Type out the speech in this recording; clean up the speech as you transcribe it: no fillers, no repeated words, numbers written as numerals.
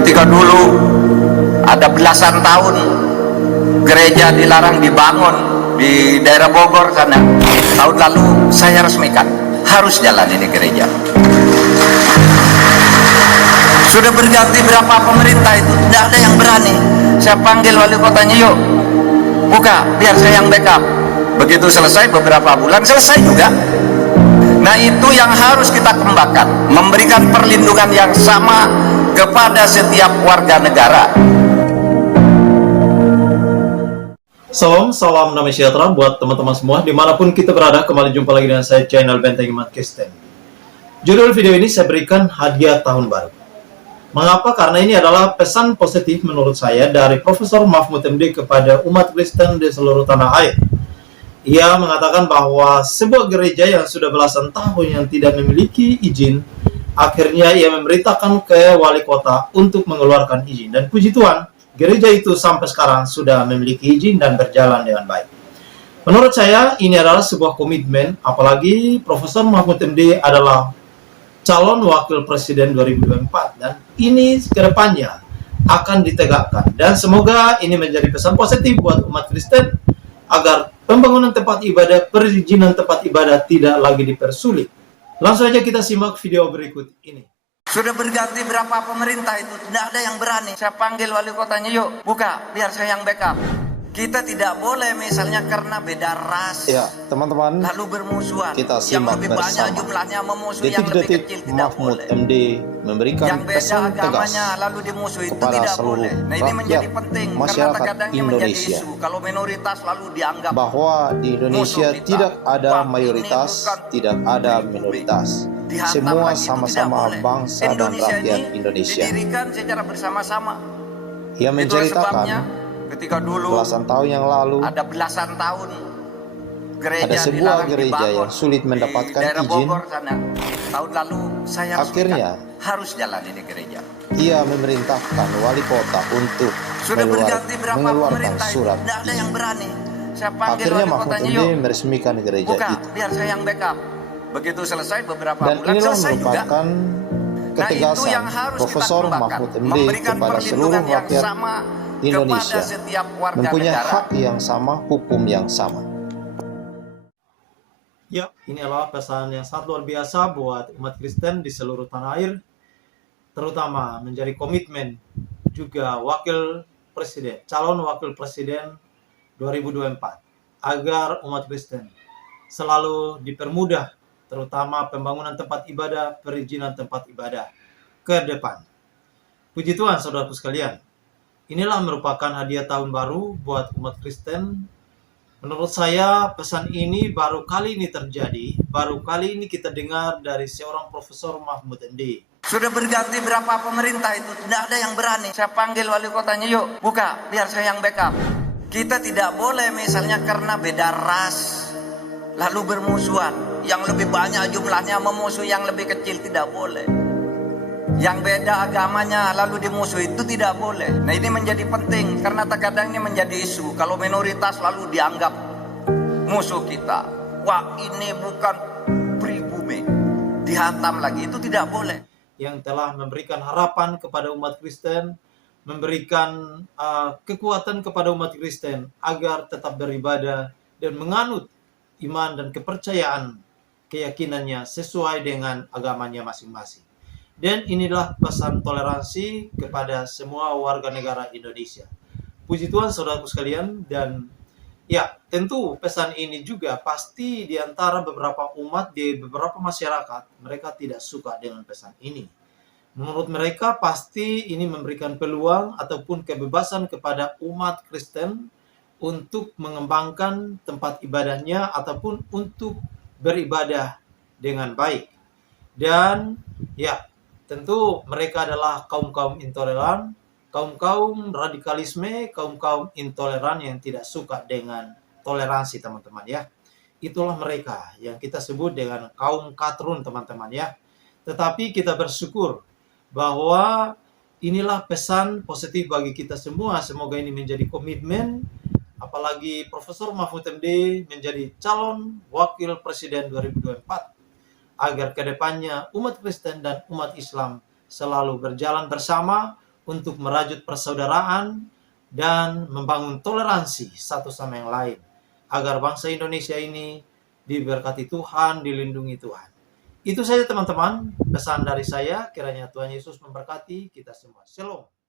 ketika dulu ada belasan tahun gereja dilarang dibangun di daerah Bogor sana, tahun lalu saya resmikan harus jalan ini gereja. Sudah berganti berapa pemerintah itu, tidak ada yang berani. Saya panggil wali kotanya, yuk buka biar saya yang backup. Begitu selesai beberapa bulan selesai juga. Nah itu yang harus kita kembangkan, memberikan perlindungan yang sama kepada setiap warga negara. Salam damai sejahtera buat teman-teman semua dimanapun kita berada. Kembali jumpa lagi dengan saya, channel Benteng Iman Kristen. Judul video ini saya berikan hadiah tahun baru. Mengapa? Karena ini adalah pesan positif menurut saya dari Profesor Mahfud MD kepada umat Kristen di seluruh tanah air. Ia mengatakan bahwa sebuah gereja yang sudah belasan tahun yang tidak memiliki izin, akhirnya ia memerintahkan ke wali kota untuk mengeluarkan izin. Dan puji Tuhan, gereja itu sampai sekarang sudah memiliki izin dan berjalan dengan baik. Menurut saya ini adalah sebuah komitmen, apalagi Profesor Mahfud MD adalah calon wakil presiden 2024 dan ini kedepannya akan ditegakkan. Dan semoga ini menjadi pesan positif buat umat Kristen agar pembangunan tempat ibadah, perizinan tempat ibadah tidak lagi dipersulit. Langsung saja kita simak video berikut ini. Sudah berganti berapa pemerintah itu, tidak ada yang berani. Saya panggil wali kotanya, yuk buka biar saya yang backup. Kita tidak boleh misalnya karena beda ras, ya teman-teman, lalu bermusuhan. kita simak yang lebih bersama banyak jumlahnya memusuhi yang lebih detik-detik kecil tidak Mahfud boleh. MD memberikan Yang beda pesan tegas agamanya lalu dimusuhi itu kepada tidak seluruh boleh. Nah ini rakyat menjadi penting karena masyarakat terkadangnya menjadi Indonesia isu kalau minoritas lalu dianggap bahwa di Indonesia musuh kita. tidak ada Wah, mayoritas, ini bukan tidak ada pribumi. minoritas. Dihantam Semua lagi, itu sama-sama tidak boleh. bangsa dan Indonesia rakyat ini Indonesia. didirikan secara bersama-sama. Ia Itulah menceritakan sebabnya ketika dulu belasan tahun yang lalu ada belasan tahun gereja ada sebuah dilarang gereja dibangun yang sulit di mendapatkan daerah izin. Bogor sana. Tahun lalu saya Akhirnya harus jalan ini gereja. ia memerintahkan wali kota untuk Sudah berganti berapa mengeluarkan pemerintah itu, surat tidak ada yang izin. berani. Saya panggil Akhirnya wali Mahfud kotanya, MD yuk meresmikan gereja buka itu. biar saya yang backup. Begitu selesai beberapa Dan bulan inilah selesai juga. merupakan ketegasan yang harus Profesor kita kembangkan, Mahfud MD memberikan kepada seluruh perlindungan yang rakyat sama Indonesia, kepada setiap warga mempunyai negara. hak yang sama, hukum yang sama. Ya, ini adalah pesan yang sangat luar biasa buat umat Kristen di seluruh tanah air, terutama menjadi komitmen juga wakil presiden, calon wakil presiden 2024, agar umat Kristen selalu dipermudah, terutama pembangunan tempat ibadah, perizinan tempat ibadah ke depan. Puji Tuhan, saudaraku sekalian, inilah merupakan hadiah tahun baru buat umat Kristen. Menurut saya pesan ini baru kali ini terjadi, baru kali ini kita dengar dari seorang Profesor Mahfud MD. Sudah berganti berapa pemerintah itu, tidak ada yang berani. Saya panggil wali kotanya, yuk buka biar saya yang backup. Kita tidak boleh misalnya karena beda ras lalu bermusuhan. Yang lebih banyak jumlahnya memusuhi yang lebih kecil tidak boleh. Yang beda agamanya lalu dimusuhi itu tidak boleh. Nah ini menjadi penting karena terkadangnya menjadi isu kalau minoritas lalu dianggap musuh kita. Wah ini bukan pribumi, dihantam lagi, itu tidak boleh. Yang telah memberikan harapan kepada umat Kristen, memberikan kekuatan kepada umat Kristen agar tetap beribadah dan menganut iman dan kepercayaan keyakinannya sesuai dengan agamanya masing-masing. Dan inilah pesan toleransi kepada semua warga negara Indonesia. Puji Tuhan saudaraku sekalian, dan ya tentu pesan ini juga pasti di antara beberapa umat di beberapa masyarakat mereka tidak suka dengan pesan ini. Menurut mereka pasti ini memberikan peluang ataupun kebebasan kepada umat Kristen untuk mengembangkan tempat ibadahnya ataupun untuk beribadah dengan baik. Dan ya tentu mereka adalah kaum-kaum intoleran, kaum-kaum radikalisme, kaum-kaum intoleran yang tidak suka dengan toleransi, teman-teman ya. Itulah mereka yang kita sebut dengan kaum katrun, teman-teman ya. Tetapi kita bersyukur bahwa inilah pesan positif bagi kita semua. Semoga ini menjadi komitmen, apalagi Profesor Mahfud MD menjadi calon wakil presiden 2024. Agar kedepannya umat Kristen dan umat Islam selalu berjalan bersama untuk merajut persaudaraan dan membangun toleransi satu sama yang lain, agar bangsa Indonesia ini diberkati Tuhan, dilindungi Tuhan. Itu saja teman-teman, pesan dari saya. Kiranya Tuhan Yesus memberkati kita semua. Shalom.